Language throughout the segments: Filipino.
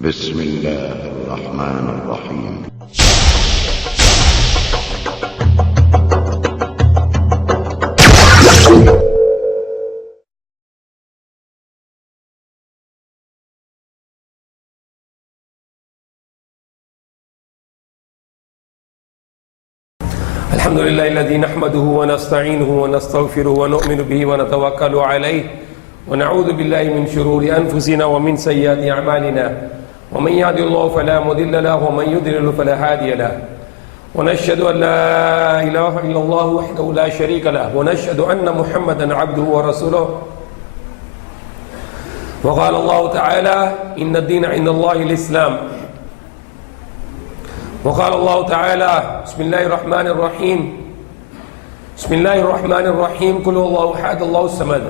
بسم الله الرحمن الرحيم. الحمد لله الذي نحمده ونستعينه ونستغفره ونؤمن به ونتوكل عليه ونعوذ بالله من شرور أنفسنا ومن سيئات أعمالنا ومن يهد الله فلا مضل له ومن يضلل فلا هادي له ونشهد أن لا إله إلا الله وحده لا شريك له ونشهد أن محمدا عبده ورسوله وقال الله تعالى إن الدين عند الله الإسلام وقال الله تعالى بسم الله الرحمن الرحيم بسم الله الرحمن الرحيم قل هو الله أحد الله الصمد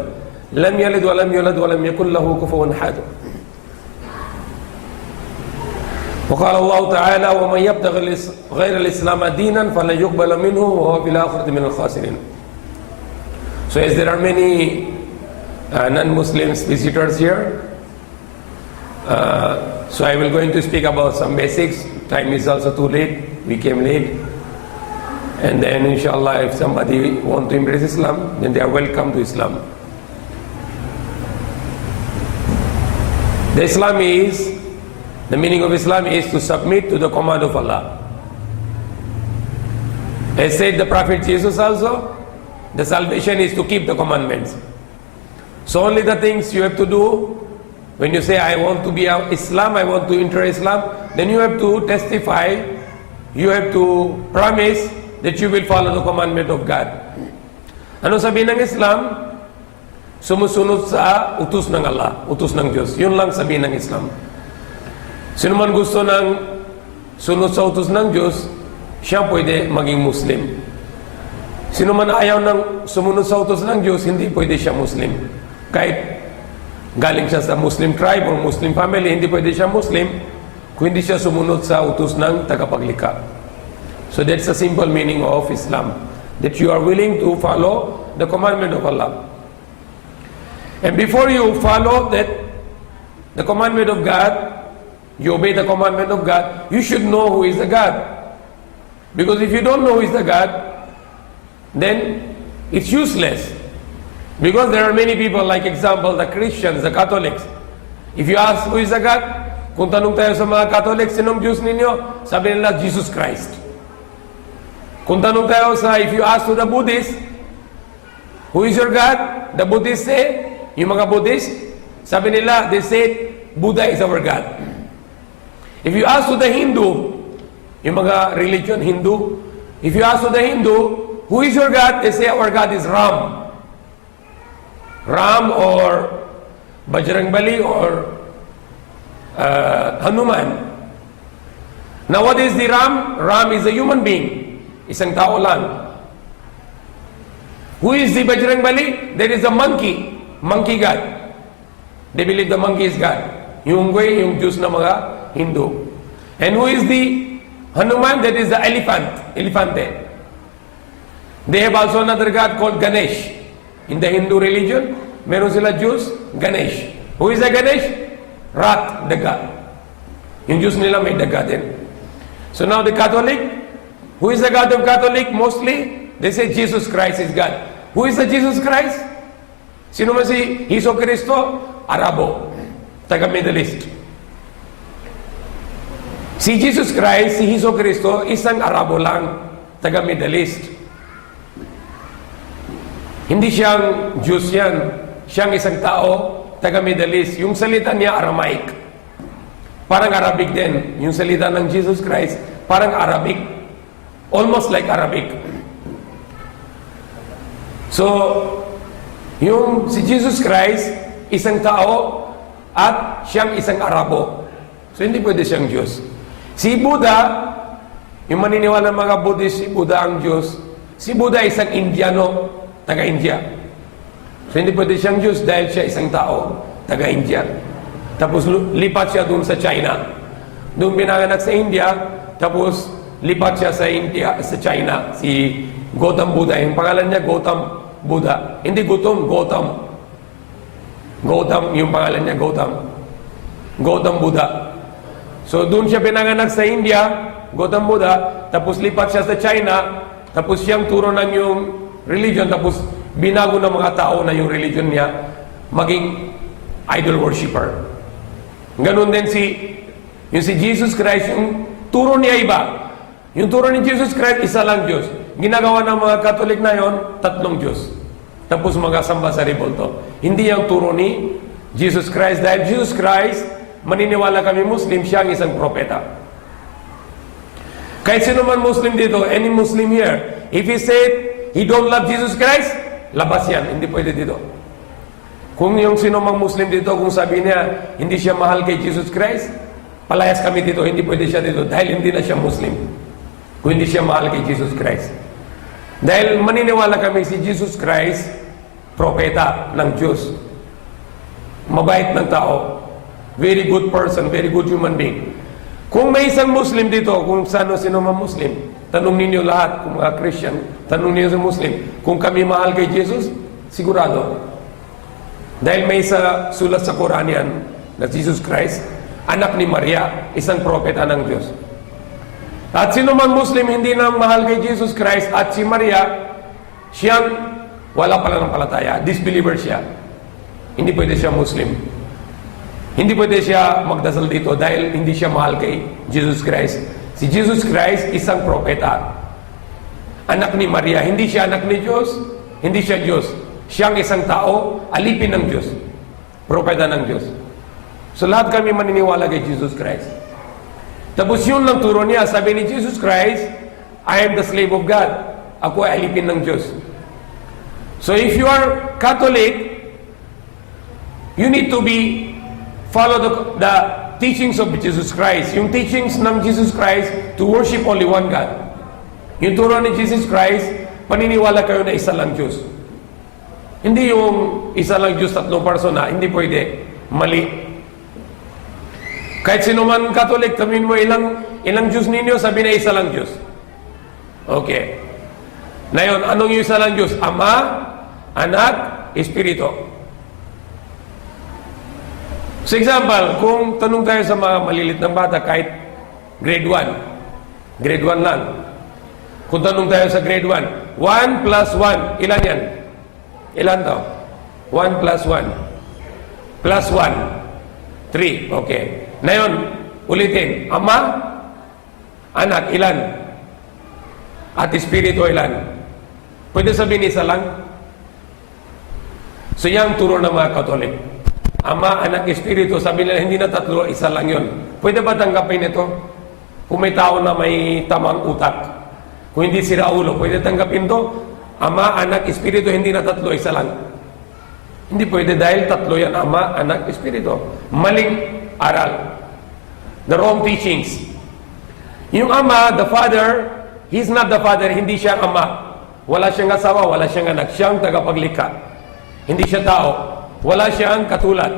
لم يلد ولم يولد ولم يكن له كفوا أحد وقال الله تعالى ومن يبتغي غير الإسلام دينا فلن يقبل منه وهو في الآخرة من الخاسرين. So as there are many non-Muslims visitors here, so I will going to speak about some basics. Time is also too late, we came late, and then inshallah if somebody want to embrace Islam, then they are welcome to Islam. The meaning of Islam is to submit to the command of Allah. As said the Prophet Jesus also, the salvation is to keep the commandments. So only the things you have to do when you say I want to be Islam, I want to enter Islam, then you have to testify, you have to promise that you will follow the commandment of God. Ano sabihin ng Islam? Sumusunod sa utos ng Allah, utos ng Diyos. Yun lang sabihin ng Islam. Sino man gusto ng sunod sa utos ng Diyos, siya pwede maging Muslim. Sino man ayaw ng sumunod sa utos ng Diyos, hindi pwede siya Muslim. Kahit galing siya sa Muslim tribe or Muslim family, hindi pwede siya Muslim kung hindi siya sumunod sa utos ng tagapaglikha. So that's the simple meaning of Islam, that you are willing to follow the commandment of Allah. And before you follow the commandment of God, you obey the commandment of God, you should know who is the God. Because if you don't know who is the God, then it's useless. Because there are many people, like example, the Christians, the Catholics. If you ask who is the God, kung tanong tayo sa mga Catholics, sinong Diyos ninyo? Sabi nila, Jesus Christ. Kung tanong tayo if you ask to the Buddhists, who is your God? The Buddhists say, yung mga Buddhists, sabi nila, they say, Buddha is our God. If you ask to the Hindu, yung mga religion, Hindu, if you ask to the Hindu, who is your God? They say, our God is Ram. Ram or Bajrangbali or Hanuman. Now what is the Ram? Ram is a human being. Isang tao lang. Who is the Bajrangbali? There is a monkey. Monkey God. They believe the monkey is God. Yung way, yung Diyos na mga Hindu. And who is the Hanuman? That is the elephant. Elefante. They have also another God called Ganesh. In the Hindu religion, meron sila Diyos, Ganesh. Who is the Ganesh? Rat, daga. Yung Diyos nila may daga din. So now the Catholic, who is the God of Catholic? Mostly, they say Jesus Christ is God. Who is the Jesus Christ? Sino man si Hesus Kristo? Arabo. Taga Middle East. Si Jesus Christ, si Hesus Kristo, isang Arabo lang. Taga Middle East. Hindi siyang Diyos yan. Siyang isang tao, taga Middle East. Yung salita niya, Aramaic. Parang Arabic din. Yung salita ng Jesus Christ, parang Arabic. Almost like Arabic. So, yung si Jesus Christ, isang tao, at siyang isang Arabo. So, hindi pwede siyang Diyos. Si Buddha, yung maniniwala ng mga Buddhist, si Buddha ang Diyos. Si Buddha isang Indiano, taga-India. So hindi pwede siyang Diyos dahil siya isang tao, taga-India. Tapos lipat siya doon sa China. Doon pinanganak sa India, tapos lipat siya sa India, sa China. Si Gautam Buddha, yung pangalan niya Gautam Buddha. Hindi Gutom, Gautam. Gautam, yung pangalan niya Gautam. Gautam Buddha. So doon siya pinanganak sa India, Gautam Buddha, tapos lipat siya sa China, tapos siyang turo ng yung religion, tapos binago ng mga tao na yung religion niya, maging idol worshipper. Ganun din yung si Jesus Christ, yung turo niya iba. Yung turo ni Jesus Christ, isa lang Diyos. Ginagawa ng mga Katolik na yon, 3 Diyos. Tapos magasamba sa rebulto. Hindi yung turo ni Jesus Christ. Dahil Jesus Christ, maniniwala kami Muslim, siya ang isang propeta. Kahit sino man Muslim dito, any Muslim here, if he said he don't love Jesus Christ, labas yan. Hindi pwede dito. Kung yung sino mang Muslim dito, kung sabi niya, hindi siya mahal kay Jesus Christ, palayas kami dito, hindi pwede siya dito dahil hindi na siya Muslim. Kung hindi siya mahal kay Jesus Christ. Dahil maniniwala kami si Jesus Christ, propeta ng Diyos. Mabait ng tao. Very good person, very good human being. Kung may isang Muslim dito, kung sino man Muslim, tanong ninyo lahat, kung mga Christian, tanong ninyo sa Muslim, kung kami mahal kay Jesus, sigurado. Dahil may isa sulat sa Quran yan, na Jesus Christ, anak ni Maria, isang propeta ng Diyos. At sino man Muslim hindi na mahal kay Jesus Christ at si Maria, siyang wala pala ng palataya, disbeliever siya. Hindi pwede siya Muslim. Hindi pwede siya magdasal dito dahil hindi siya mahal kay Jesus Christ. Si Jesus Christ, isang propeta. Anak ni Maria, hindi siya anak ni Diyos, hindi siya Diyos. Siyang isang tao, alipin ng Diyos. Propeta ng Diyos. So lahat kami maniniwala kay Jesus Christ. Tapos yun lang turo niya, sabi ni Jesus Christ, I am the slave of God. Ako ay alipin ng Diyos. So if you are Catholic, you need to follow the teachings of Jesus Christ. Yung teachings ng Jesus Christ to worship only one God. Yung turo ni Jesus Christ, paniniwala kayo na isa lang Diyos. Hindi yung isa lang Diyos, 3 persona, hindi pwede. Mali. Kahit sino man Katolik, sabihin mo ilang Diyos ninyo, sabi na isa lang Diyos. Okay. Ngayon, anong yung isa lang Diyos? Ama, Anak, Espiritu. For example, kung tanong tayo sa mga malilit ng bata, kahit grade 1 lang. Kung tanong tayo sa grade 1, 1 plus 1, ilan yan? Ilan to? 1 plus 1. Plus 1. 3. Okay. Ngayon, ulitin. Ama, Anak, ilan? At Espiritu, ilan? Pwede sabihin isa lang? So yan turo ng mga Katolik. Ama, Anak, Espiritu, sabi nila hindi na 3, isa lang yun. Pwede ba tanggapin ito? Kung may tao na may tamang utak, kung hindi sira ulo, pwede tanggapin to? Ama, Anak, Espiritu, hindi na 3, isa lang. Hindi pwede dahil 3 yan, Ama, Anak, Espiritu. Maling aral. The wrong teachings. Yung Ama, the Father, He's not the Father, hindi siya Ama. Wala siyang asawa, wala siyang anak, siyang tagapaglikha. Hindi siya tao. Wala siyang katulad.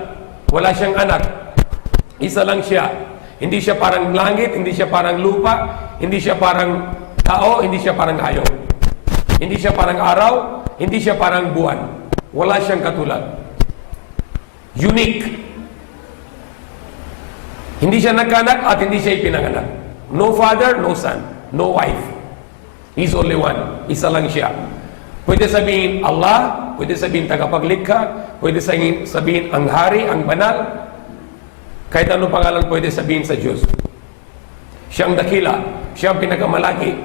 Wala siyang anak. Isa lang siya. Hindi siya parang langit, hindi siya parang lupa, hindi siya parang tao, hindi siya parang hayop. Hindi siya parang araw, hindi siya parang buwan. Wala siyang katulad. Unique. Hindi siya nagkanak at hindi siya ipinanganak. No father, no son, no wife. He's only one. Isa lang siya. Pwede sabihin Allah, pwede sabihin tagapaglikha, pwede sabihin ang hari, ang banal. Kahit anong pangalan pwede sabihin sa Diyos. Siyang dakila, siyang pinakamalaki.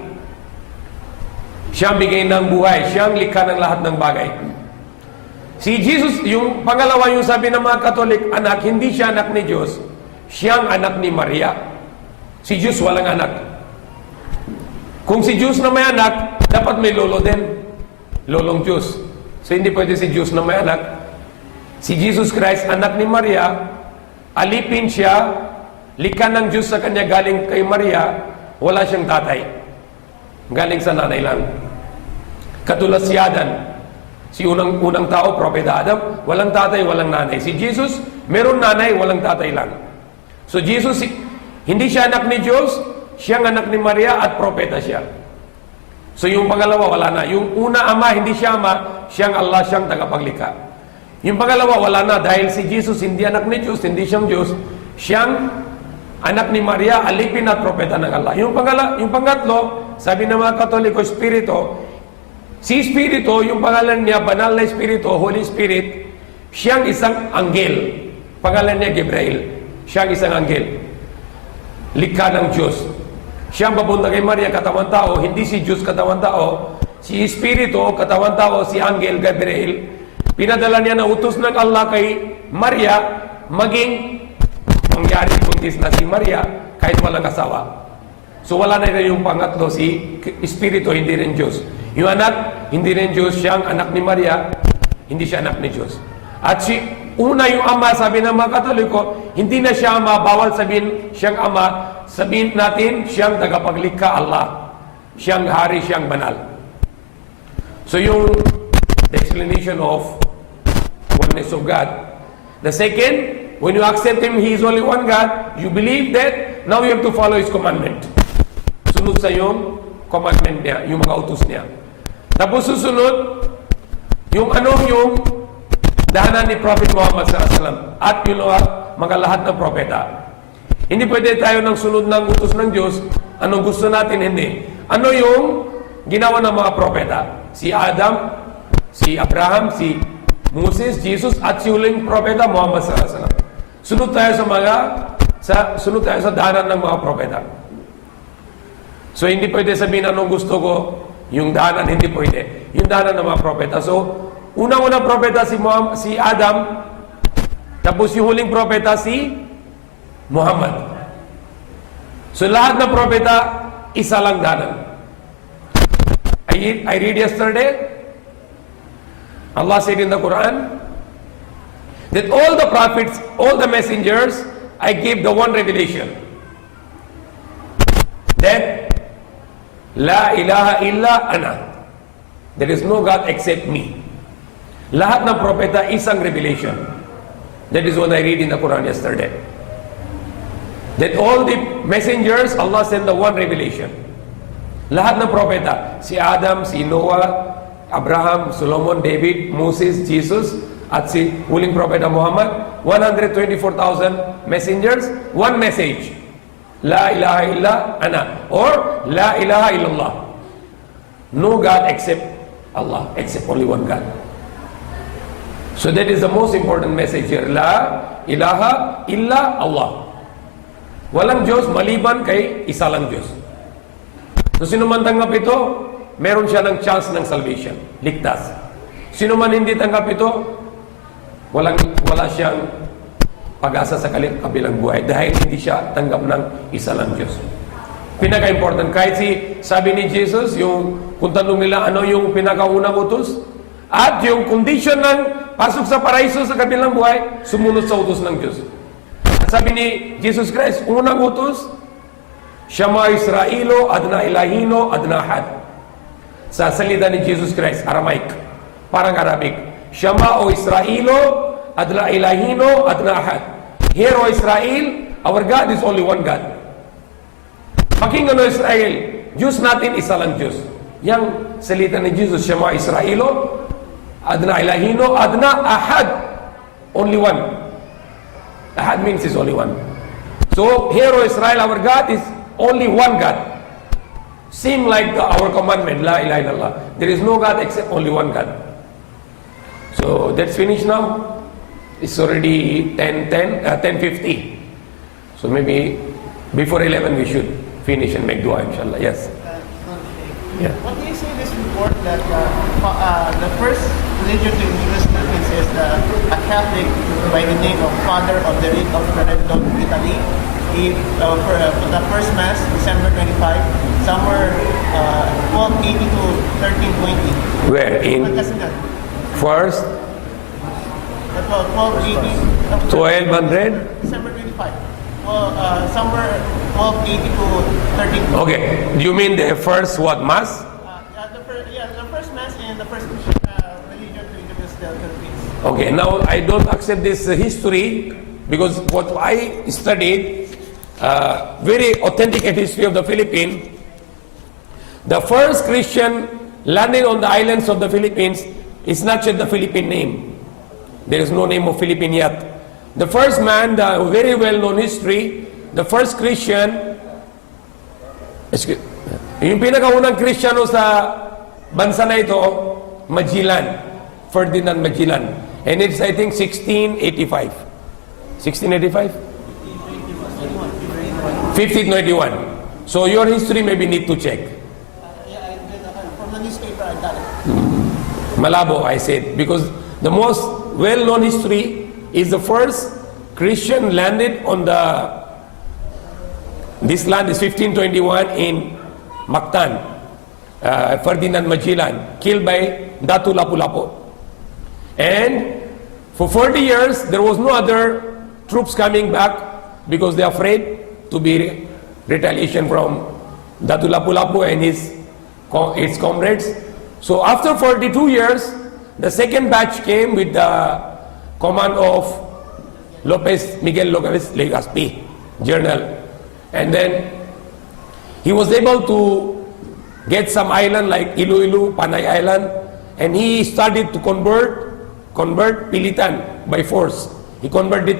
Siyang bigay ng buhay, siyang likha ng lahat ng bagay. Si Jesus, yung pangalawa yung sabi ng mga Katolik, anak, hindi siya anak ni Diyos. Siyang anak ni Maria. Si Diyos walang anak. Kung si Diyos na may anak, dapat may lolo din. Lolong Diyos. So hindi pwede si Diyos na may anak. Si Jesus Christ, anak ni Maria, alipin siya, likha ng Diyos sa kanya galing kay Maria, wala siyang tatay. Galing sa nanay lang. Katulad si Adan. Si unang tao, Propeta Adam, walang tatay, walang nanay. Si Jesus, meron nanay, walang tatay lang. So Jesus, hindi siya anak ni Diyos, siyang anak ni Maria at propeta siya. So yung pangalawa, wala na. Yung una, ama, hindi siya ama, siyang Allah, siyang tagapaglikha. Yung pangalawa, wala na dahil si Jesus hindi anak ni Diyos, hindi siyang Diyos, siyang anak ni Maria, alipin at propeta ng Allah. Yung pangatlo, sabi ng mga Katoliko, Espiritu, si Espiritu, yung pangalan niya, banal na Espiritu, Holy Spirit, siyang isang anghel. Pangalan niya Gabriel. Siyang isang anghel. Likha ng Diyos. Siyang papunta kay Maria, katawan tao, hindi si Diyos katawan tao. Si Espiritu, katawan tao, si anghel Gabriel. Pinadala niya na utos ng Allah kay Maria, maging mangyari buntis na si Maria kahit walang asawa. So wala na rin yung pangatlo, si Espiritu, hindi rin Diyos. Yung anak, hindi rin Diyos, siyang anak ni Maria, hindi siya anak ni Diyos. At una yung ama, sabi ng mga Katoliko, hindi na siya ama, bawal sabihin siyang ama, sabihin natin siyang tagapaglikha Allah. Siyang hari, siyang banal. So yung the explanation of oneness of God. The second, when you accept Him, He is only one God, you believe that, now you have to follow His commandment. Sunod sa yung commandment niya, yung mga utos niya. Tapos susunod, yung dahanan ni Prophet Muhammad SAW at yung mga lahat ng propeta. Hindi pwede tayo nang sunod ng utos ng Diyos, anong gusto natin, hindi. Ano yung ginawa ng mga propeta? Si Adam, si Abraham, si Moses, Jesus, at si huling propeta Muhammad SAW. Sunod tayo sunod tayo sa dahanan ng mga propeta. So hindi pwede sabihin anong gusto ko, yung dahanan hindi pwede. Yung dahanan ng mga propeta. So unang-unang propeta si Adam, tapos yung huling propeta si Muhammad. So lahat ng propeta, isa lang dahanan. I read yesterday, Allah said in the Quran that all the prophets, all the messengers, I gave the one revelation. That La ilaha illa ana. There is no God except me. Lahat ng propeta isang revelation. That is what I read in the Quran yesterday. That all the messengers, Allah sent the one revelation. Lahat ng propeta, si Adam, si Noah, Abraham, Solomon, David, Moses, Jesus, at si huling propeta Muhammad, 124,000 messengers, one message. La ilaha illa ana, or La ilaha illallah. No God except Allah, except only one God. So that is the most important message here. La ilaha illa Allah. Walang Diyos maliban kay isa lang Diyos. So sino man tanggap ito, meron siya ng chance ng salvation, ligtas. Sino man hindi tanggap ito, wala siyang pag-asa sa kabilang buhay dahil hindi siya tanggap ng isa lang Diyos. Pinaka-important, kahit sabi ni Jesus, kung tanong nila ano yung pinakaunang utos, at yung condition ng pasok sa paraiso sa kabilang buhay, sumunod sa utos ng Diyos. At sabi ni Jesus Christ, unang utos, Shama Israelo, Adna Ilahino, Adna Ahad. Sa salita ni Jesus Christ, Aramaic, parang Arabic. Shama o Israelo, Adna Ilahino, Adna Ahad. Hear, O Israel, our God is only one God. Pakinggan, O Israel, Diyos natin, isa lang Diyos. Yang salita ni Jesus, Shema Israelo, Adna Ilahino, Adna Ahad, only one. Ahad means is only one. So, hear, O Israel, our God is only one God. Same like our commandment, La ilaha illallah. There is no God except only one God. So, that's finished now. It's already 10:50. So maybe before 11 we should finish and make dua, inshallah. Yes. Yeah. What do you say this report that the first religion to introduce Philippines is a Catholic by the name of Father of the Rite of Redemption, Italy? For the first Mass, December 25, somewhere 1280 to 1320. Where? In first 1280. 1200? December 25. Somewhere 1280 to 1320. Okay. Do you mean the first what Mass? The first Mass and the first religion to introduce the Philippines. Okay. Now I don't accept this history because what I studied, very authenticate history of the Philippines. The first Christian landing on the islands of the Philippines is not yet the Philippine name. There is no name of Philippine yet. The first man, the very well-known history, the first Christian, yung pinakaunang Kristiyano sa bansa na ito, Magellan, Ferdinand Magellan. And it's, I think, 1685. 1685? 1591. So your history maybe need to check. Yeah, from the newspaper, I got it. Malabo, I said, because the most well-known history is the first Christian landed on this land is 1521 in Mactan. Ferdinand Magellan, killed by Datu Lapu-Lapu. And for 40 years, there was no other troops coming back because they are afraid to be retaliation from Datu Lapu-Lapu and his comrades. So after 42 years, the second batch came with the command of Miguel Lopez Legazpi, General. And then he was able to get some island like Iloilo, Panay Island, and he started to convert Pilitan by force. He converted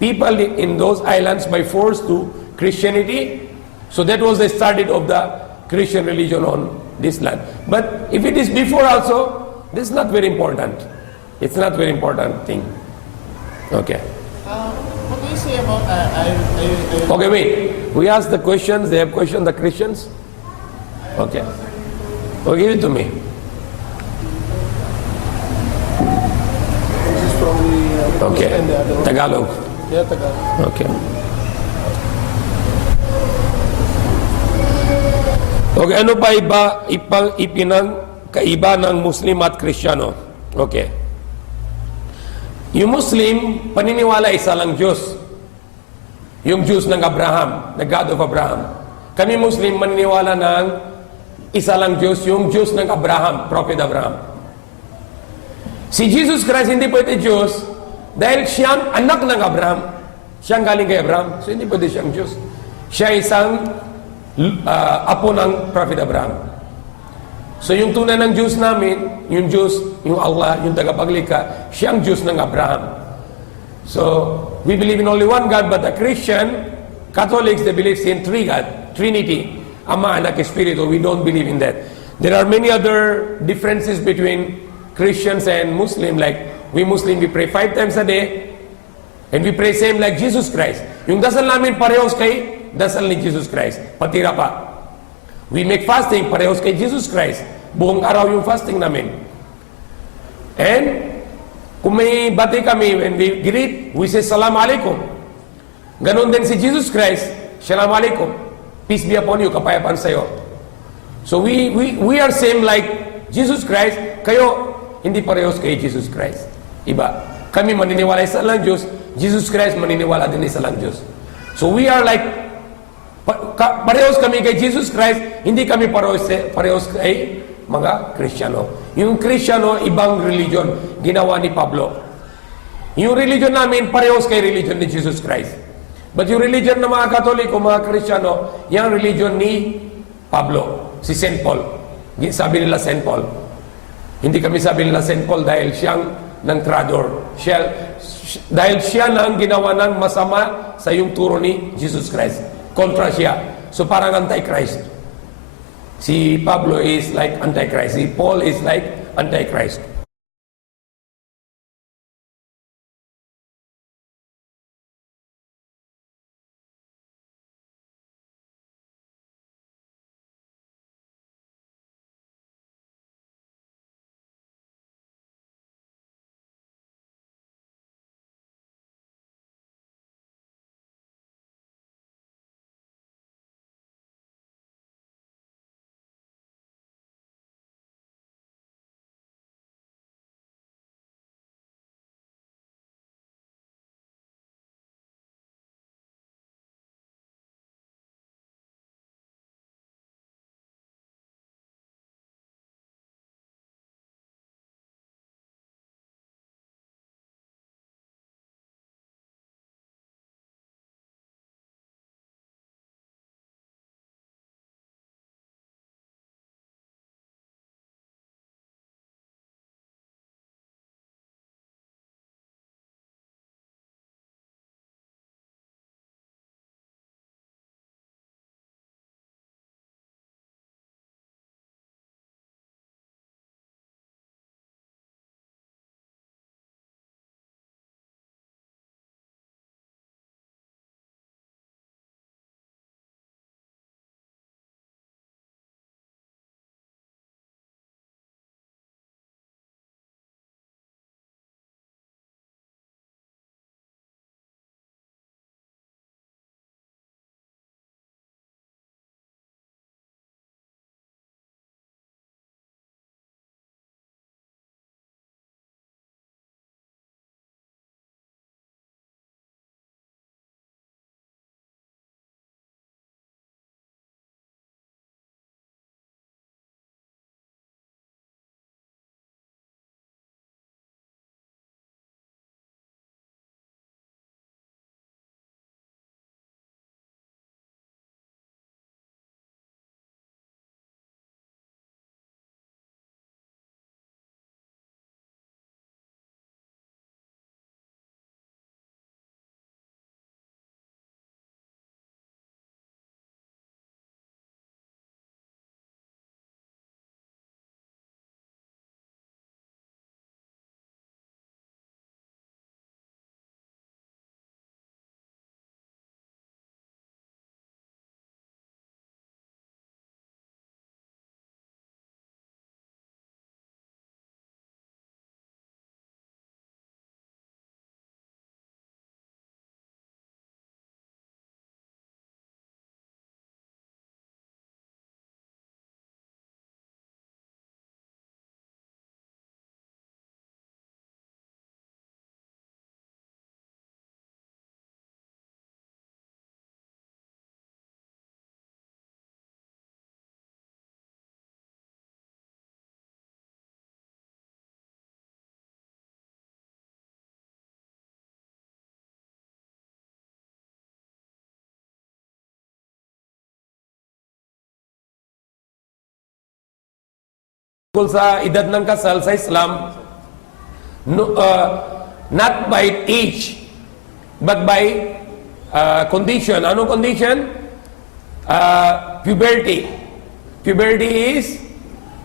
people in those islands by force to Christianity. So that was the start of the Christian religion on this land. But if it is before also, this is not very important. It's not very important thing. Okay. What do you say about Okay, wait. We ask the questions. They have questions, the Christians. Okay. Okay, give it to me. This is probably Okay. and the other one. Tagalog. Yeah, Tagalog. Okay. Okay, ano pa kaiba ng Muslim at Kristiyano? Okay. Yung Muslim, paniniwala isa lang Diyos. Yung Diyos ng Abraham, the God of Abraham. Kami Muslim, maniniwala ng isa lang Diyos, yung Diyos ng Abraham, Prophet Abraham. Si Jesus Christ hindi pwede Diyos dahil siyang anak ng Abraham. Siyang galing kay Abraham. So hindi pwede siyang Diyos. Siya isang apo ng Prophet Abraham. So yung tunay ng Diyos namin, yung Diyos, yung Allah, yung tagapaglikha, siyang Diyos ng Abraham. So we believe in only one God, but the Christian, Catholics, they believe in three God, Trinity, Ama, Anak, Espiritu. We don't believe in that. There are many other differences between Christians and Muslim. Like we Muslim, we pray 5 times a day, and we pray same like Jesus Christ. Yung dasal namin parehos kay dasal ni Jesus Christ. Patira pa. We make fasting parehos kay Jesus Christ. Buong araw yung fasting namin. And kung may bati kami, when we greet, we say Salam Alaikum. Ganon din si Jesus Christ, Salam Alaikum. Peace be upon you, kapayapaan sa'yo. So we are same like Jesus Christ. Kayo, hindi parehos kay Jesus Christ. Iba. Kami maniniwala isa lang Diyos. Jesus Christ maniniwala din isa lang Diyos. So we are like parehos kami kay Jesus Christ, hindi kami parehos kay mga Kristiyano. Yung Kristiyano, ibang religion, ginawa ni Pablo. Yung religion namin, parehos kay religion ni Jesus Christ. But yung religion ng mga Katoliko, mga Kristiyano, yung religion ni Pablo, si St. Paul. Sabi nila St. Paul. Hindi kami sabi nila St. Paul dahil siyang ng trador. Dahil siya nang ginawa ng masama sa yung turo ni Jesus Christ. Kontra siya. So parang Antichrist. Si Pablo is like Antichrist. Si Paul is like Antichrist. Kung sa edad ng kasal sa Islam, no, not by age, but by condition. Anong condition? Puberty. Puberty is,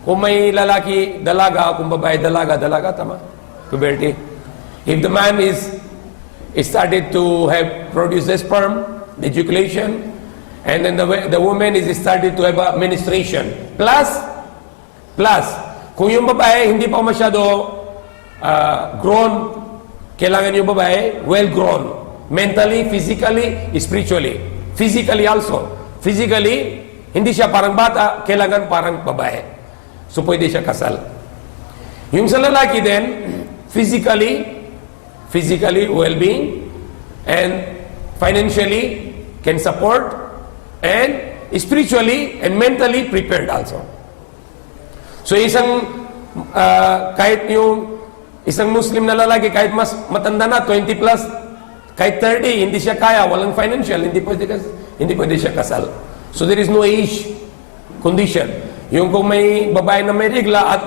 kung may lalaki, dalaga, kung babae, dalaga, tama? Puberty. If the man is started to have produced the sperm, the ejaculation, and then the woman is started to have a menstruation. Plus, kung yung babae hindi pa masyado grown, kailangan yung babae well-grown. Mentally, physically, spiritually. Physically also. Physically, hindi siya parang bata, kailangan parang babae. So, pwede siya kasal. Yung sa lalaki din, physically well-being, and financially can support, and spiritually and mentally prepared also. So kahit yung isang Muslim na lalaki, kahit mas matanda na, 20 plus, kahit 30, hindi siya kaya, walang financial, hindi pwede siya kasal. So there is no age condition. Yung kung may babae na may regla at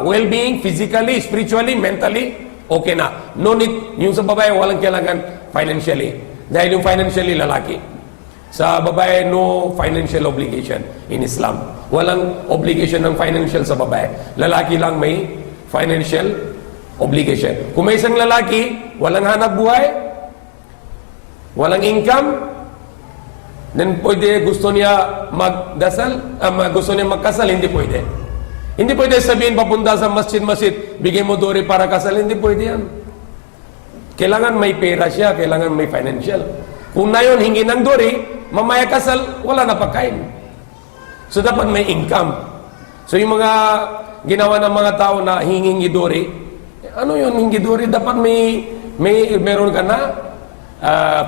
well-being, physically, spiritually, mentally, okay na. No need, yung sa babae, walang kailangan financially. Dahil yung financially, lalaki. Sa babae, no financial obligation in Islam. Walang obligation ng financial sa babae. Lalaki lang may financial obligation. Kung may isang lalaki, walang hanap buhay, walang income, then pwede gusto niya gusto niya magkasal, hindi pwede. Hindi pwede sabihin papunta sa masjid, bigay mo dori para kasal, hindi pwede yan. Kailangan may pera siya, kailangan may financial. Kung na yun, hingi ng dori, mamaya kasal, wala na pagkain. So, dapat may income. So, yung mga ginawa ng mga tao na hingi dori, ano yun, hingi dori? Dapat meron ka na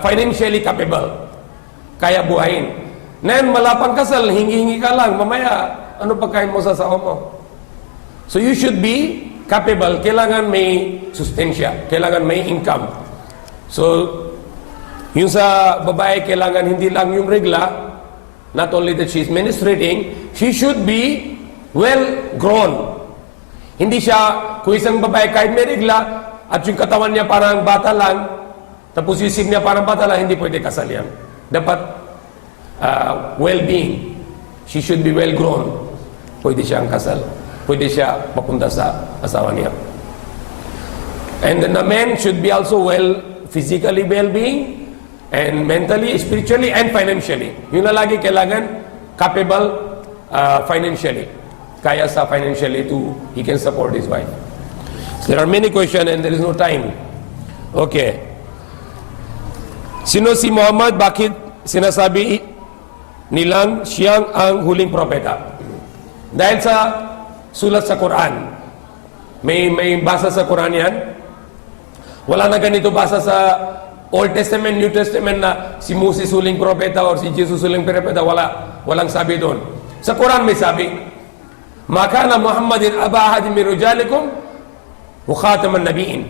financially capable. Kaya buhayin. Ngayon, malapang kasal, hingi-hingi ka lang, mamaya, ano pagkain mo sa sao mo? So, you should be capable. Kailangan may sustensya. Kailangan may income. So, yung sa babae, kailangan hindi lang yung regla, not only that she's menstruating, she should be well-grown. Hindi siya, kung isang babae kahit may regla, at yung katawan niya parang bata lang, tapos yung isip niya parang bata lang, hindi pwede kasal yan. Dapat well-being. She should be well-grown. Pwede siyang kasal. Pwede siya papunta sa asawa niya. And then the man should be also physically well-being, and mentally, spiritually, and financially. Yung lalaki kailangan capable financially. Kaya sa financially he can support his wife. So there are many questions and there is no time. Okay. Sino si Muhammad? Bakit sinasabi nilang siyang ang huling propeta? Dahil sa sulat sa Quran. May basa sa Quran yan. Wala na ganito basa sa Old Testament, New Testament na si Moses huling propeta or si Jesus huling propeta, walang sabi doon. Sa Quran may sabi, "Ma kana Muhammadin aba ahadin min rijalikum wa khataman nabiyyin."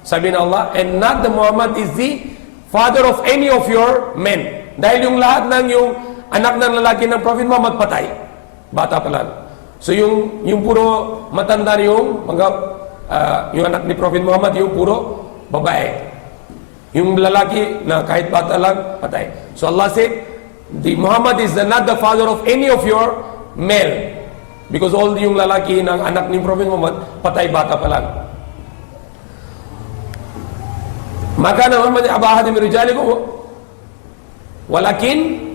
Sabi ng Allah, and not the Muhammad is the father of any of your men. Dahil yung lahat ng yung anak ng lalaki ng Prophet Muhammad patay. Bata pa lang. So yung puro matanda yung anak ni Prophet Muhammad, yung puro babae. Yung lalaki na kahit bata lang, patay. So Allah said, the Muhammad is not the father of any of your male. Because all yung lalaki ng anak ni Prophet Muhammad, patay bata pa lang. Maka na Muhammad abahad min rijalikum walakin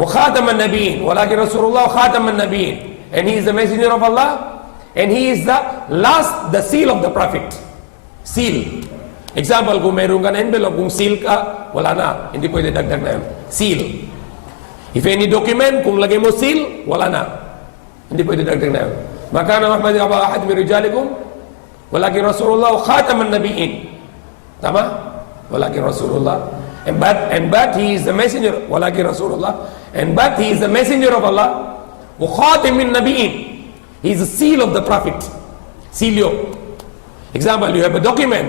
wa khataman nabiyyin, walakin Rasulullah khataman nabiyyin, and he is the messenger of Allah. And he is the last, the seal of the prophet. Seal. Example, kung mayroon ka na envelope, kung seal ka, wala na. Hindi pwede dagdag na yun. Seal. If any document, kung lagay mo seal, wala na. Hindi pwede dagdag na yun. Maka na Muhammad ahad min rijalikum walakin Rasulullah khataman nabiyyin. Tama? Walakin Rasulullah. And but he is the messenger. Walakin Rasulullah. And but he is the messenger of Allah. Wa khatamin nabiyyin. He is the seal of the prophet. Sealio. Example, you have a document.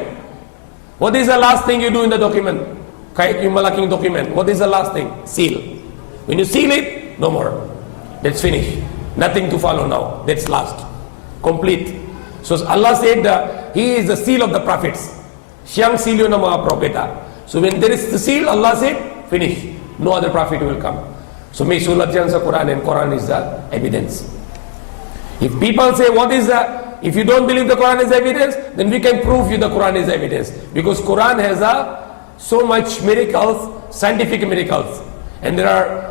What is the last thing you do in the document? Kahit yung malaking document. What is the last thing? Seal. When you seal it, no more. That's finished. Nothing to follow now. That's last. Complete. So Allah said He is the seal of the prophets. Siyang seal yun ng mga propeta. So when there is the seal, Allah said, finish. No other prophet will come. So may sulat yan sa Quran, and Quran is the evidence. If people say, what is that? If you don't believe the Quran is evidence, then we can prove you the Quran is evidence. Because Quran has so much miracles, scientific miracles. And there are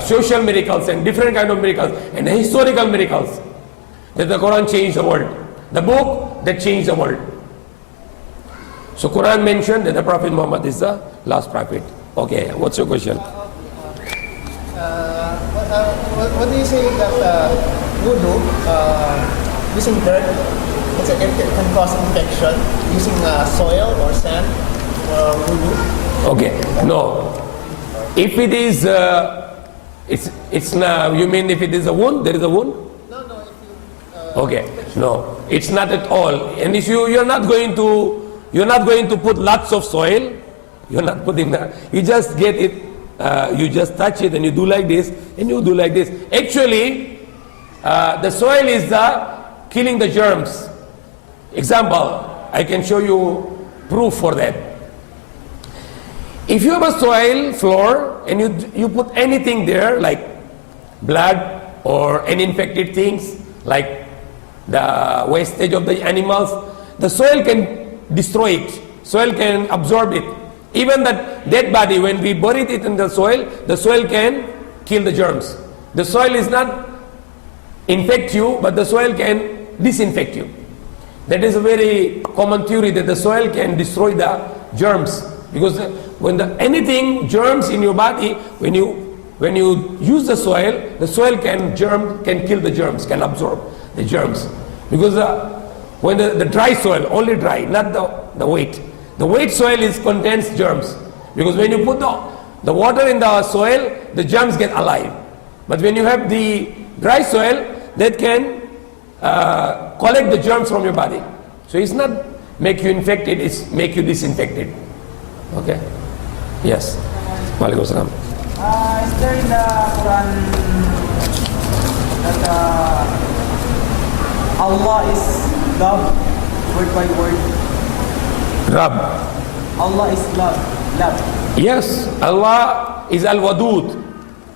social miracles and different kind of miracles and historical miracles. That the Quran changed the world. The book that changed the world. So Quran mentioned that the Prophet Muhammad is the last prophet. Okay, what's your question? What do you say that wudu, using dirt, it can cause infection, using soil or sand, wudu? Okay, no. If it is, it's now, you mean if it is a wound, there is a wound? No. Okay, no, it's not at all. And if you're not going to put lots of soil, you're not putting that. You just get it, you just touch it and you do like this and you do like this. Actually, the soil is killing the germs. Example, I can show you proof for that. If you have a soil floor and you put anything there like blood or any infected things like the wastage of the animals, the soil can destroy it. Soil can absorb it. Even that dead body, when we bury it in the soil can kill the germs. The soil is not infect you, but the soil can disinfect you. That is a very common theory, that the soil can destroy the germs. Because when anything germs in your body, when you use the soil can kill the germs, can absorb the germs. Because when the dry soil, only dry, not the wet. The wet soil contains germs. Because when you put the water in the soil, the germs get alive. But when you have the dry soil, that can collect the germs from your body. So it's not make you infected, it's make you disinfected. Okay? Yes. Walaikum salam. Is there in the Quran that Allah is love, word by word? Rab. Allah is love. Yes, Allah is Al-Wadud.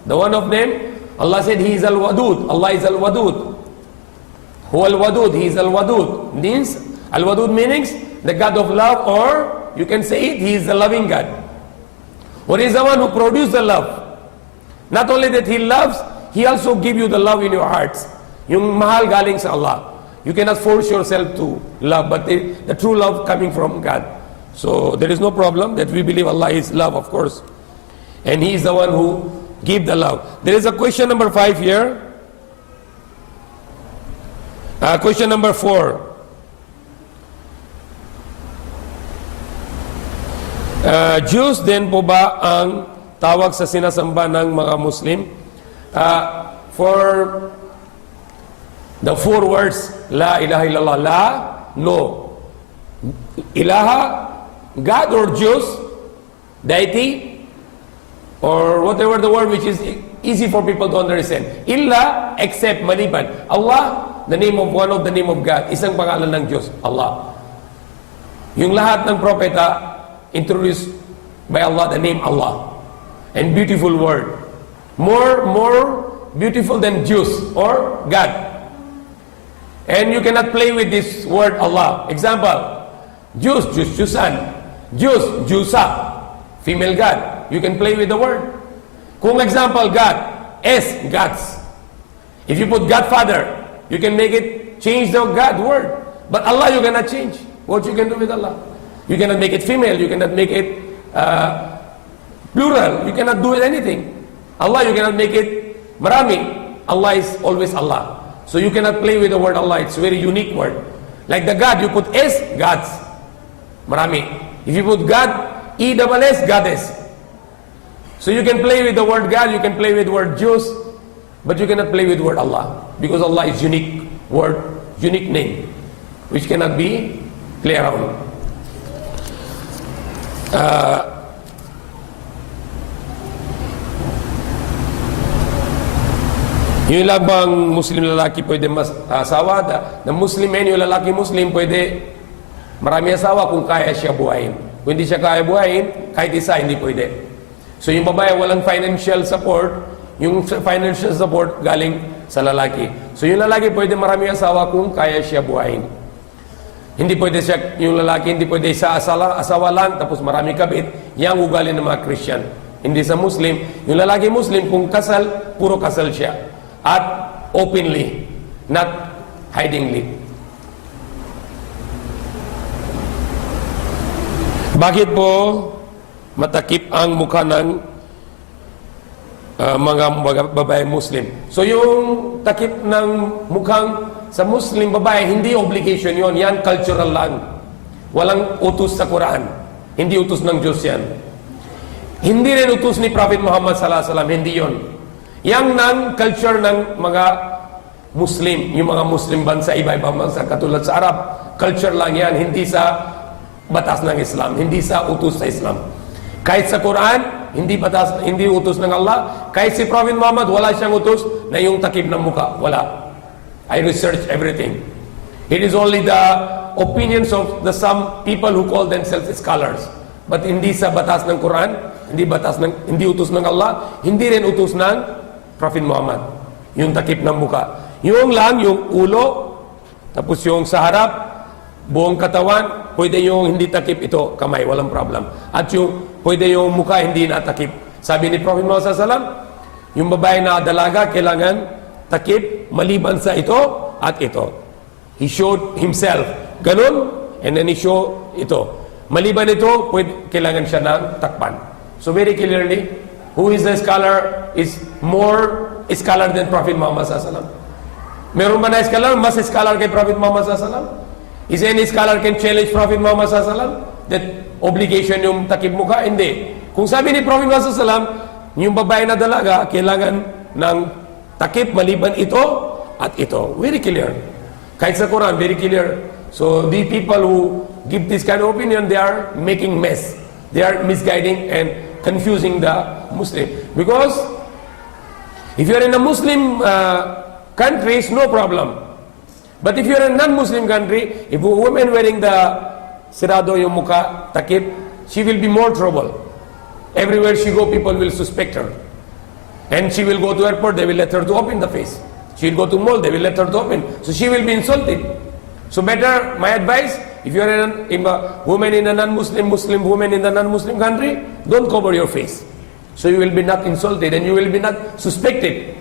The one of name, Allah said He is Al-Wadud. Allah is Al-Wadud. Who Al-Wadud? He is Al-Wadud. Means, Al-Wadud meanings the God of love, or you can say it, He is the loving God. Or He is the one who produced the love. Not only that He loves, He also gives you the love in your hearts. Yung mahal galing sa Allah. You cannot force yourself to love, but the true love coming from God. So there is no problem that we believe Allah is love, of course. And He is the one who gives the love. There is a question number 5 here. Question number 4. Jews din po ba ang tawag sa sinasamba ng mga Muslim? For the 4 words, La ilaha illallah, La, no. Ilaha, God or Jews, deity, or whatever the word which is easy for people to understand. Illa, except, maliban. Allah, the name of one of the name of God, isang pangalan ng Diyos, Allah. Yung lahat ng propeta, introduced by Allah, the name Allah. And beautiful word. More beautiful than Jews or God. And you cannot play with this word Allah. Example, Jews, Jewsan. Jews, Jewsa. Female God. You can play with the word. Kung example, God, S, Gods. If you put Godfather, you can make it, change the God word. But Allah you cannot change. What you can do with Allah? You cannot make it female, you cannot make it plural, you cannot do anything. Allah, you cannot make it marami. Allah is always Allah. So you cannot play with the word Allah, it's a very unique word. Like the God, you put S, Gods. Marami. If you put God, E-double-S, Goddess. So you can play with the word God, you can play with the word Jews, but you cannot play with the word Allah. Because Allah is unique word, unique name, which cannot be play around. Yung ilang bang Muslim lalaki pwede asawa, na Muslim men, yung lalaki Muslim pwede marami asawa kung kaya siya buhayin. Kung hindi siya kaya buhayin, kahit isa, hindi pwede. So yung babae walang financial support, yung financial support galing sa lalaki. So yung lalaki pwede marami asawa kung kaya siya buhayin. Hindi pwede siya, yung lalaki hindi pwede sa asawa lang tapos marami kabit, yang ugali ng mga Christian. Hindi sa Muslim. Yung lalaki Muslim kung kasal, puro kasal siya. At openly, not hidingly. Bakit po matakip ang mukha ng mga babae Muslim? So yung takip ng mukhang sa Muslim babae, hindi obligation yon, yan cultural lang. Walang utos sa Quran. Hindi utos ng Diyos yan. Hindi rin utos ni Prophet Muhammad sallallahu alaihi wasallam, hindi yon. Yang ng culture ng mga Muslim, yung mga Muslim bansa, iba-ibang bansa, katulad sa Arab, culture lang yan, hindi sa batas ng Islam, hindi sa utos sa Islam. Kahit sa Quran, hindi batas, hindi utos ng Allah. Kahit si Prophet Muhammad, wala siyang utos na yung takip ng muka. Wala. I researched everything. It is only the opinions of the some people who call themselves scholars. But hindi sa batas ng Quran, hindi utos ng Allah, hindi rin utos ng Prophet Muhammad. Yung takip ng muka. Yung lang, yung ulo, tapos yung sa harap, buong katawan, pwede yung hindi takip ito, kamay, walang problem. At yung pwede yung mukha hindi natakip. Sabi ni Prophet Muhammad SAW, yung babae na dalaga, kailangan takip maliban sa ito at ito. He showed himself. Ganun, and then he showed ito. Maliban ito, kailangan siya ng takpan. So very clearly, who is the scholar is more scholar than Prophet Muhammad SAW. Meron ba na scholar? Mas scholar kay Prophet Muhammad SAW? Is any scholar can challenge Prophet Muhammad SAW? That obligation yung takip mukha? Hindi. Kung sabi ni Prophet Muhammad SAW, yung babae na dalaga, kailangan ng takip maliban ito at ito. Very clear. Kahit sa Quran, very clear. So the people who give this kind of opinion, they are making mess. They are misguiding and confusing the Muslim. Because if you are in a Muslim countries, no problem. But if you are in a non-Muslim country, if a woman wearing the sirado yung muka, takip, she will be more trouble. Everywhere she go, people will suspect her. And she will go to airport, they will let her to open the face. She will go to mall, they will let her to open. So she will be insulted. So better, my advice, if you are a woman in a non-Muslim, Muslim woman in a non-Muslim country, don't cover your face. So you will be not insulted and you will be not suspected.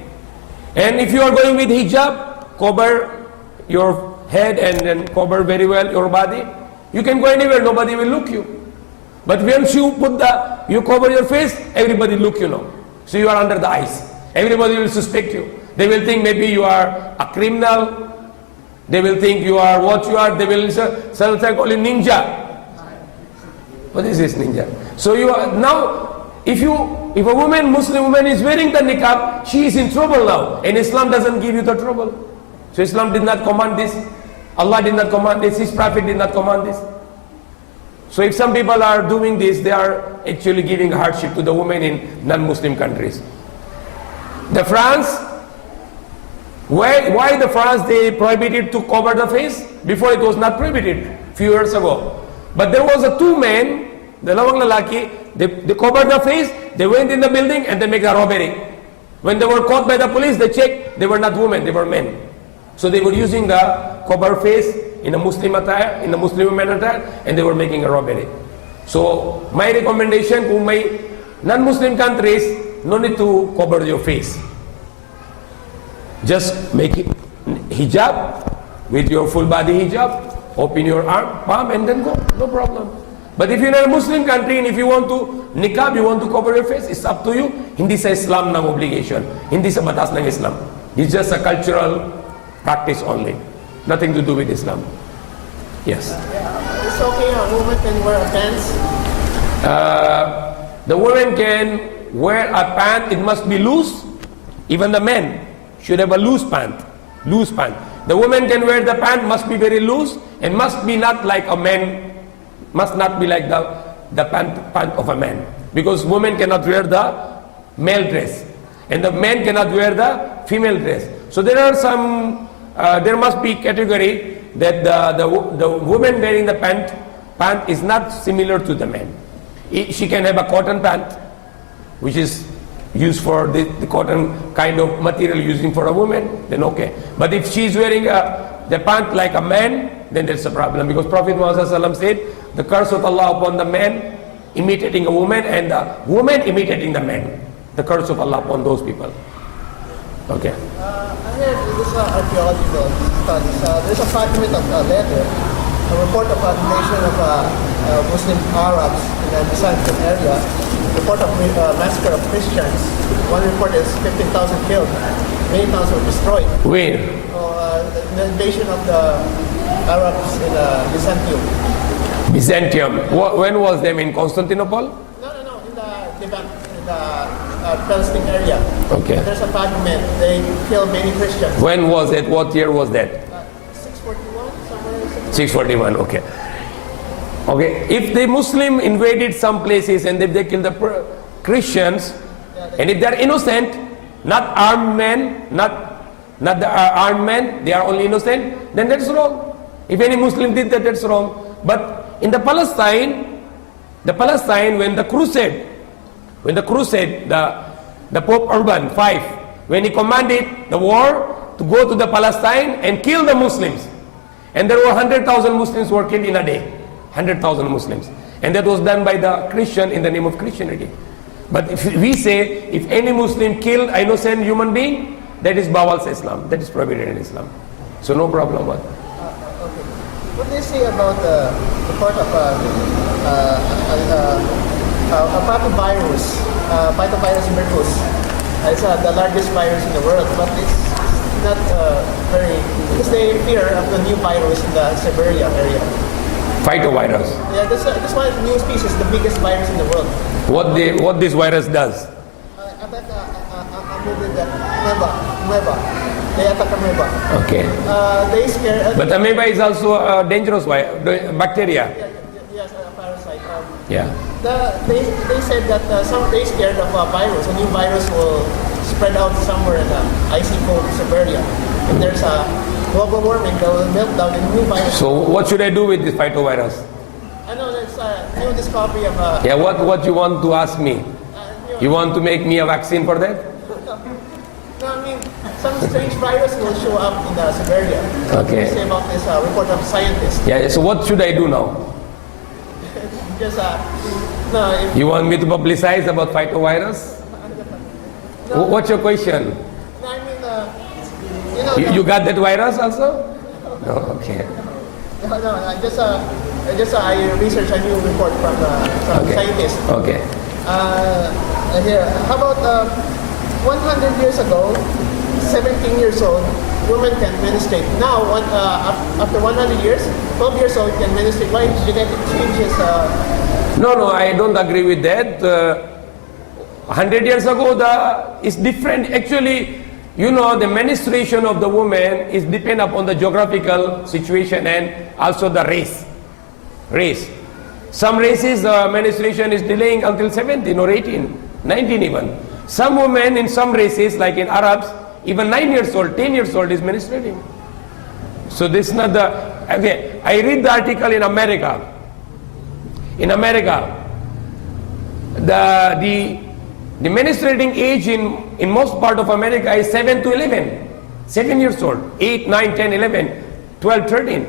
And if you are going with hijab, cover your head and then cover very well your body. You can go anywhere, nobody will look you. But once you you cover your face, everybody look you now. So you are under the eyes. Everybody will suspect you. They will think maybe you are a criminal. They will think you are what you are. They will call you ninja. What is this ninja? So you are now. If a woman, Muslim woman is wearing the niqab, she is in trouble now. And Islam doesn't give you the trouble. So Islam did not command this. Allah did not command this. His Prophet did not command this. So if some people are doing this, they are actually giving hardship to the women in non-Muslim countries. The France, why the France they prohibited to cover the face? Before it was not prohibited, few years ago. But there was two men, dalawang lalaki, they covered the face, they went in the building and they make a robbery. When they were caught by the police, they checked, they were not women, they were men. So they were using the cover face in a Muslim attire, in a Muslim woman attire, and they were making a robbery. So my recommendation, kung may non-Muslim countries, no need to cover your face. Just make it hijab, with your full body hijab, open your arm, palm, and then go, no problem. But if you're in a Muslim country and if you want to niqab, you want to cover your face, it's up to you. Hindi sa Islam ng obligation. Hindi sa batas ng Islam. It's just a cultural practice only. Nothing to do with Islam. Yes. It's okay, a woman can wear a pants. The woman can wear a pant, it must be loose. Even the men should have a loose pant. Loose pant. The woman can wear the pant, must be very loose, and must be not like a man, must not be like the pant of a man. Because women cannot wear the male dress. And the men cannot wear the female dress. So there are some, there must be category that the woman wearing the pant is not similar to the man. She can have a cotton pant, which is used for the cotton kind of material using for a woman, then okay. But if she is wearing the pant like a man, then that's a problem, because Prophet Muhammad said, the curse of Allah upon the man imitating a woman and the woman imitating the man. The curse of Allah upon those people. Okay. I heard this archaeological studies. There's a fragment of a letter, a report of a nation of Muslim Arabs in the Byzantine area. Report of massacre of Christians. One report is 15,000 killed, many towns were destroyed. Where? The invasion of the Arabs in Byzantium. Byzantium. When was them, in Constantinople? No, in the Levant, in the Palestine area. Okay. There's a fragment. They killed many Christians. When was it? What year was that? 641, somewhere. 641, okay. Okay, if the Muslim invaded some places and if they killed the Christians, and if they are innocent, not armed men, not the armed men, they are only innocent, then that's wrong. If any Muslim did that, that's wrong. But in the Palestine, when the crusade, the Pope Urban V, when he commanded the war to go to the Palestine and kill the Muslims, and there were 100,000 Muslims who were killed in a day. 100,000 Muslims, and that was done by the Christian in the name of Christianity. But if we say, if any Muslim killed an innocent human being, that is Bawal's Islam, that is prohibited in Islam. So no problem. Okay. What do you say about the report of a pathovirus, Phytovirus mirus? It's the largest virus in the world, but it's not very, because they fear of the new virus in the Siberia area. Phytovirus. Yeah, this one is new species, the biggest virus in the world. What this virus does? Attack amoeba. They attack amoeba. Okay. They scare. But amoeba is also a dangerous bacteria. Yes, a parasite. Yeah. They said that they scared of a virus. A new virus will spread out somewhere in the icy cold Siberia. If there's a global warming, that will melt down a new virus. So what should I do with this phytovirus? I know that's a new discovery of a... Yeah, what you want to ask me? You want to make me a vaccine for that? No, I mean, some strange virus will show up in the Siberia. Okay. They say about this report of scientists. Yeah, so what should I do now? Just, no, if, You want me to publicize about phytovirus? What's your question? no, I mean, you know... You got that virus also? No, okay. No, I researched a new report from some Okay. scientists. Okay. Here, how about 100 years ago, 17 years old, women can menstruate. Now, after 100 years, 12 years old can menstruate. Why genetic changes? No, I don't agree with that. 100 years ago, it's different. Actually, you know, the menstruation of the woman is depend upon the geographical situation and also the race. Some races, the menstruation is delaying until 17 or 18, 19 even. Some women in some races, like in Arabs, even 9 years old, 10 years old is menstruating. So this is not the... Okay, I read the article in America. In America, the menstruating age in most part of America is 7 to 11. 7 years old, 8, 9, 10, 11, 12, 13.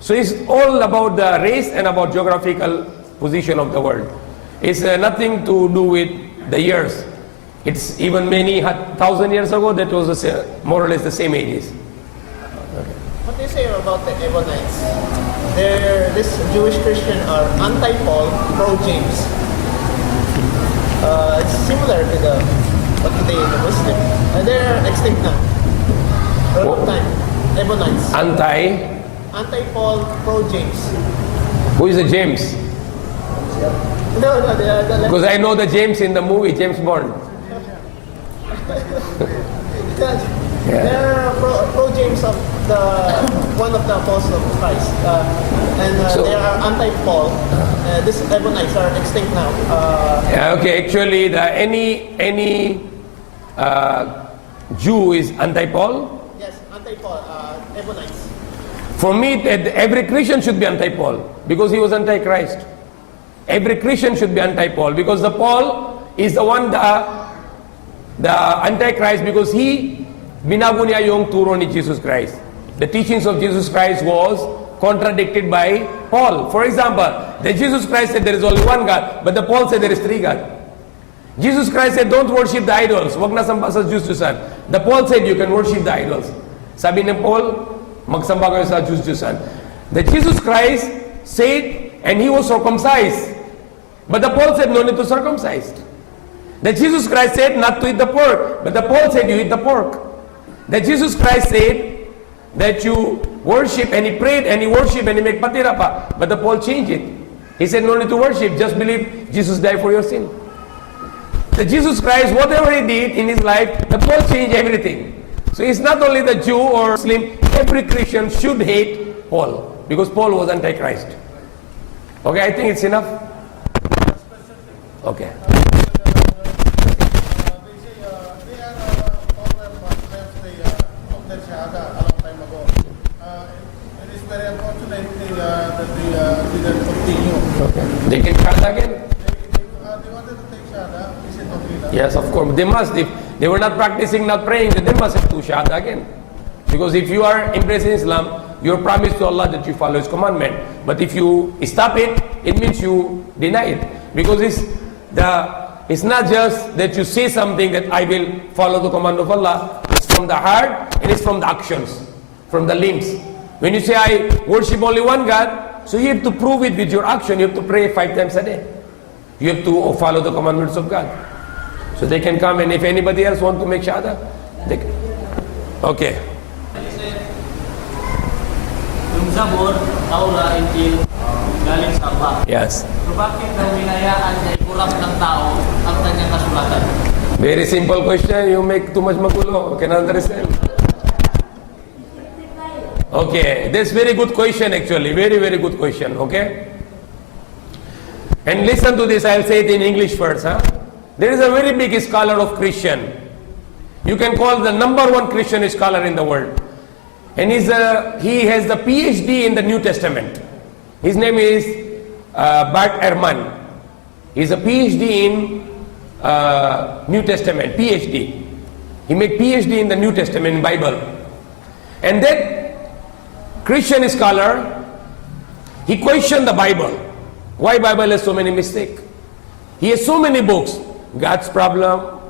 So it's all about the race and about geographical position of the world. It's nothing to do with the years. It's even many 1,000 years ago, that was more or less the same ages. What do you say about the Ebionites? This Jewish Christian are anti-Paul, pro-James. It's similar to what today the Muslim. They're extinct now. For a long time. Ebionites. Anti-Paul, pro-James. Who is the James? No, they're Because I know the James in the movie, James Bond. They're pro-James of one of the apostles of Christ. So- they are anti-Paul. These Ebionites are extinct now. Okay, actually, any Jew is anti-Paul? Yes, anti-Paul, Ebionites. For me, every Christian should be anti-Paul because he was anti-Christ. Every Christian should be anti-Paul because the Paul is the one, the anti-Christ, because he binago niya yung turo ni Jesus Christ. The teachings of Jesus Christ was contradicted by Paul. For example, the Jesus Christ said there is only one God, but the Paul said there is three God. Jesus Christ said don't worship the idols. Wag na samba sa Diyos-Diyosan. The Paul said you can worship the idols. Sabi ni Paul, magsamba kayo sa Diyos-Diyosan. The Jesus Christ said, and he was circumcised. But the Paul said no need to circumcise. The Jesus Christ said not to eat the pork, but the Paul said you eat the pork. The Jesus Christ said that you worship, and he prayed and he worshiped and he make patira pa. But the Paul changed it. He said no need to worship, just believe Jesus died for your sin. The Jesus Christ, whatever he did in his life, the Paul changed everything. So it's not only the Jew or Muslim, every Christian should hate Paul because Paul was anti-Christ. Okay, I think it's enough. Okay. They can shahada again? Yes, of course. They must. If they were not practicing, not praying, then they must have to shahada again. Because if you are embracing Islam, you are promised to Allah that you follow His commandment. But if you stop it, it means you deny it. Because it's not just that you say something that I will follow the command of Allah. It's from the heart and it's from the actions, from the limbs. When you say I worship only one God, so you have to prove it with your action. You have to pray 5 times a day. You have to follow the commandments of God. So they can come, and if anybody else want to make shahada, they can. Okay. Yung Zabur, Taura, Injil, galing sa Allah. Yes. So bakit daw hinayaan niya i-corrupt ng tao ang kanyang kasulatan? Very simple question. You make too much magulo. Can understand? Okay. That's very good question actually. Very, very good question. Okay. And listen to this. I'll say it in English first. There is a very big scholar of Christian. You can call the #1 Christian scholar in the world. And he has the PhD in the New Testament. His name is Bart Ehrman. He's a PhD in New Testament, PhD. He made PhD in the New Testament, in Bible. And that Christian scholar, he questioned the Bible. Why Bible has so many mistakes? He has so many books. God's problem,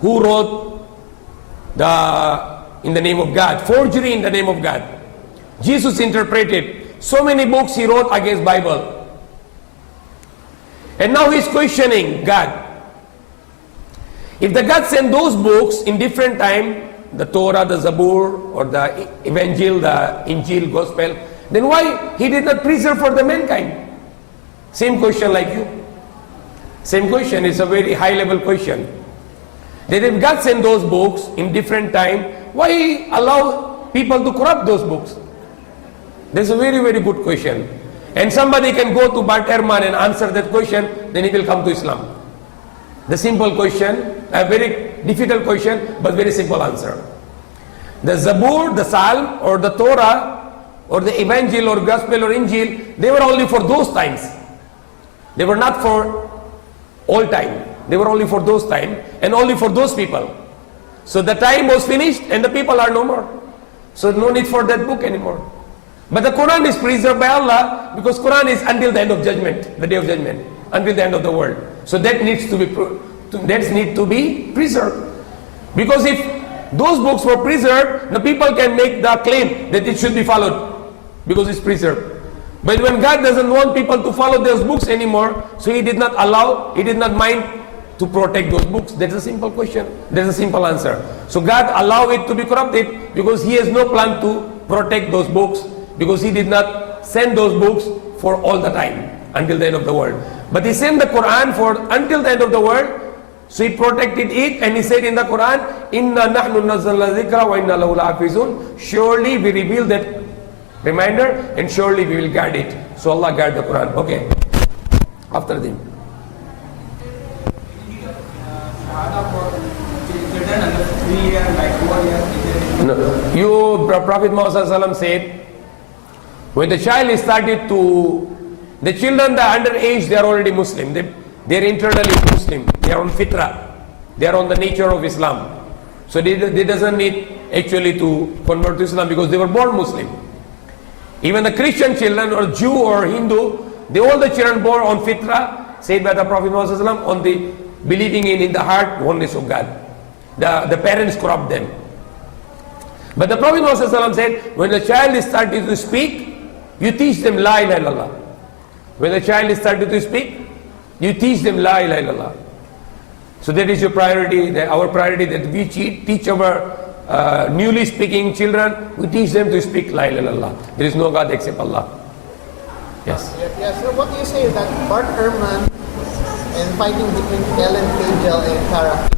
who wrote in the name of God, forgery in the name of God. Jesus interpreted so many books he wrote against Bible. And now he's questioning God. If the God sent those books in different time, the Torah, the Zabur, or the Evangel, the Injil, Gospel, then why he did not preserve for the mankind? Same question like you. Same question. It's a very high level question. That if God sent those books in different time, why allow people to corrupt those books? That's a very, very good question. And somebody can go to Bart Ehrman and answer that question, then he will come to Islam. The simple question, a very difficult question, but very simple answer. The Zabur, the Psalm, or the Torah, or the Evangel, or Gospel, or Injil, they were only for those times. They were not for all time. They were only for those time, and only for those people. So the time was finished, and the people are no more. So no need for that book anymore. But the Quran is preserved by Allah, because Quran is until the end of judgment, the day of judgment, until the end of the world. So that needs to be preserved. Because if those books were preserved, the people can make the claim that it should be followed, because it's preserved. But when God doesn't want people to follow those books anymore, so He did not allow, He did not mind to protect those books. That's a simple question. That's a simple answer. So God allowed it to be corrupted because He has no plan to protect those books, because He did not send those books for all the time until the end of the world. But He sent the Quran for until the end of the world. So He protected it, and He said in the Quran, "Inna nahnu nazzalna dhikra wa inna lahu lahafizun." Surely we reveal that reminder, and surely we will guard it. So Allah guard the Quran. Okay. After them. Shahada for children under No. Prophet Muhammad said, when the child is started to, the children that are underage, they are already Muslim. They are internally Muslim. They are on fitrah. They are on the nature of Islam. So they doesn't need actually to convert to Islam because they were born Muslim. Even the Christian children or Jew or Hindu, all the children born on fitrah, said by the Prophet Muhammad on the believing in the heart oneness of God. The parents corrupt them. But the Prophet Muhammad said, when the child is starting to speak, you teach them La ilaha illallah. When the child is starting to speak, you teach them La ilaha illallah. So that is your priority, our priority, that we teach our newly speaking children, we teach them to speak La ilaha illallah. There is no God except Allah. Yes. Yes. So what do you say that Bart Ehrman and fighting between Ellen Pagel and Tara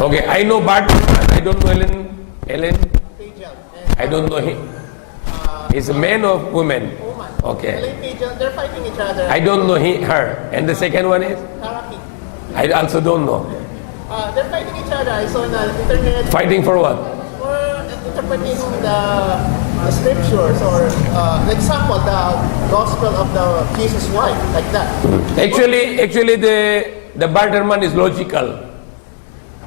Okay, I know Bart, I don't know Ellen. Pagel? I don't know him. He's a man or woman? Woman. Okay. Ellen Pagel, they're fighting each other. I don't know her. And the second one is? Tara. I also don't know. They're fighting each other. I saw on the internet. Fighting for what? For interpreting the scriptures or, like example, the gospel of the Jesus' wife, like that. Actually, the Bart Ehrman is logical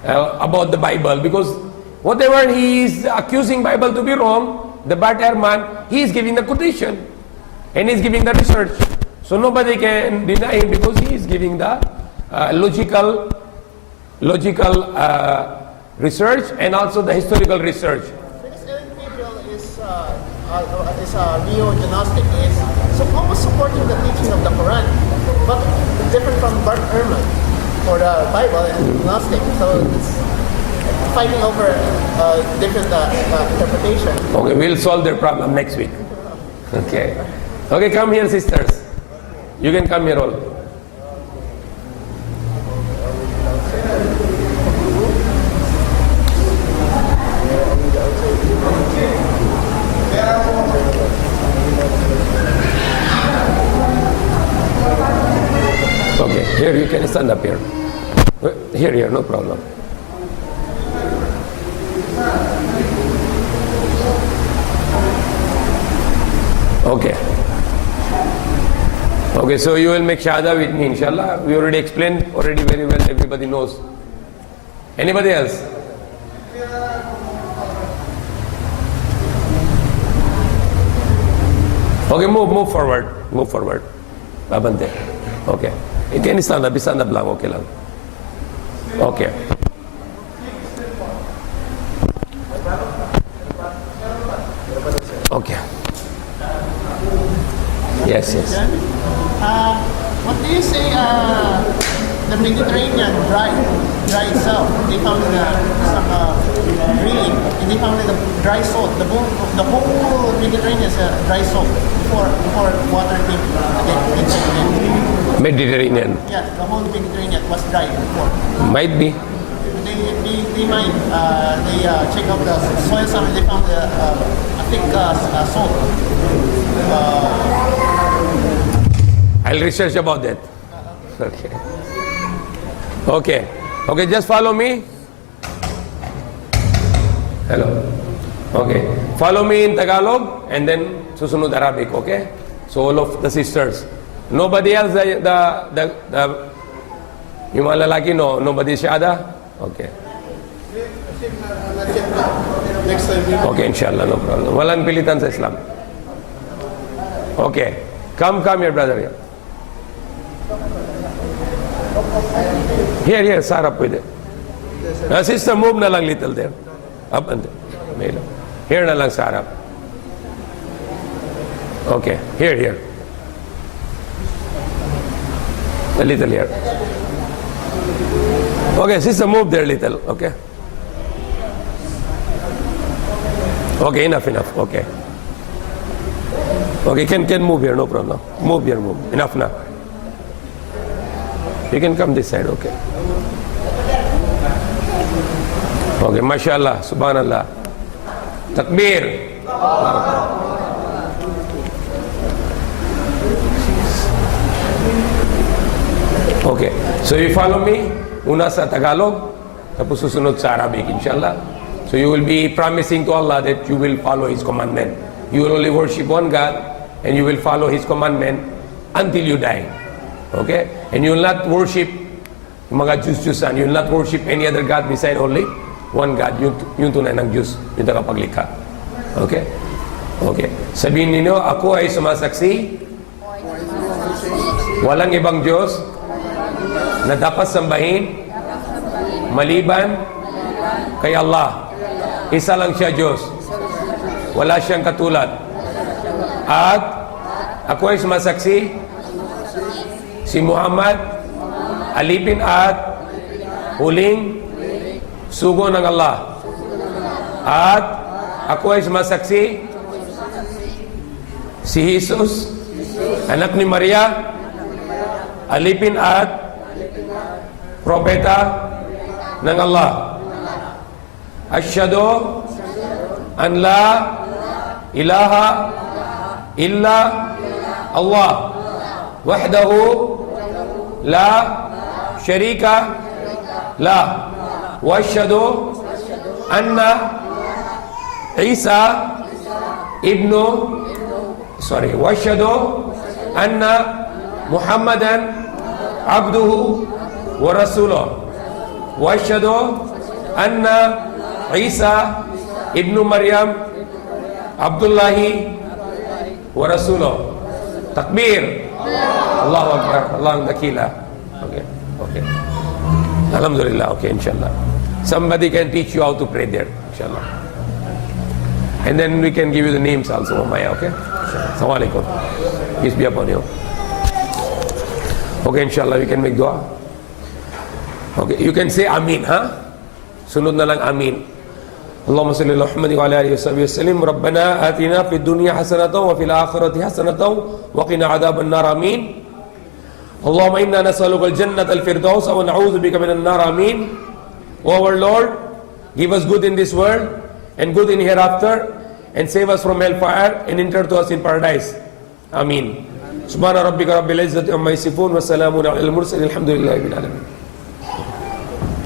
about the Bible, because whatever he is accusing Bible to be wrong, the Bart Ehrman, he is giving the quotation and he is giving the research. So nobody can deny him because he is giving the logical research and also the historical research. Because Ellen Pagel is a neo-gnostic, is so almost supporting the teaching of the Quran, but different from Bart Ehrman for the Bible and Gnostic. So it's fighting over different interpretation. Okay, we'll solve their problem next week. Okay. Okay, come here, sisters. You can come here all. Okay, here you can stand up here. Here, no problem. Okay. Okay, so you will make shahada with me, inshallah. We already explained very well, everybody knows. Anybody else? Okay, move forward. Babante. Okay. You can stand up lang, okay lang. Okay. Okay. Yes. What do you say the Mediterranean dry itself? They found some drilling and they found the dry salt. The whole Mediterranean is dry salt before water came into Mediterranean. Yes, the whole Mediterranean was dry before. Might be. They mine, they check out the soil sample, they found a thick salt. I'll research about that. Okay, just follow me. Hello. Okay, follow me in Tagalog and then susunod Arabic, okay? So all of the sisters. Nobody else, yung mga lalaki, nobody shahada? Okay. Next time. Okay, inshallah, no problem. Walang pilitan sa Islam. Okay. Come here, brother. Here, Sarap with it. Sister, move na lang little there. Up and down. Here na lang, Sarap. Okay, here. A little here. Okay, sister, move there little, okay? Okay, enough. Okay. Okay, can move here, no problem. Move here. Enough na. You can come this side, okay. Okay, mashallah, subhanallah. Takbir. Okay, so you follow me. Una sa Tagalog, tapos susunod sa Arabic, inshallah. So you will be promising to Allah that you will follow His commandment. You will only worship one God and you will follow His commandment until you die. Okay? And you will not worship mga Diyos-Diyosan. You will not worship any other God beside only one God. Yung tunay ng Diyos, yung tagapaglikha. Okay? Okay. Sabihin ninyo, ako ay sumasaksi, walang ibang Diyos na dapat sambahin maliban kay Allah. Isa lang siya Diyos. Wala siyang katulad. At ako ay sumasaksi, si Muhammad alipin at huling sugo ng Allah. At ako ay sumasaksi, si Jesus, anak ni Maria, alipin at propeta ng Allah. Asyhadu an la ilaha illa Allah wahdahu la syarika la wa asyhadu anna Isa wa asyhadu anna Muhammadan abduhu wa rasuluh wa asyhadu anna Isa ibnu Maryam Abdullahi wa rasuluh. Takbir. Allahu Akbar. Allahu Dakila. Okay. Okay. Alhamdulillah. Okay, inshallah. Somebody can teach you how to pray there, inshallah. And then we can give you the names also, Maya, okay? Assalamualaikum. Peace be upon you. Okay, inshallah, we can make dua. Okay, you can say Amin, ha? Sunod na lang Amin. Allahumma salli ala Muhammad wa ala alihi wa sahbihi wa sallim. Rabbana atina fid dunya hasanatan wa fil akhirati hasanatan wa qina adhaban nar. Amin. Allahumma inna nas'aluka al-jannata al-firdaus wa na'udzu bika minan nar. Amin. O our Lord, give us good in this world and good in hereafter, and save us from hellfire and enter to us in paradise. Amin. Subhana rabbika rabbil izzati amma yasifun wa salamun alal mursalin. Alhamdulillahi rabbil alamin.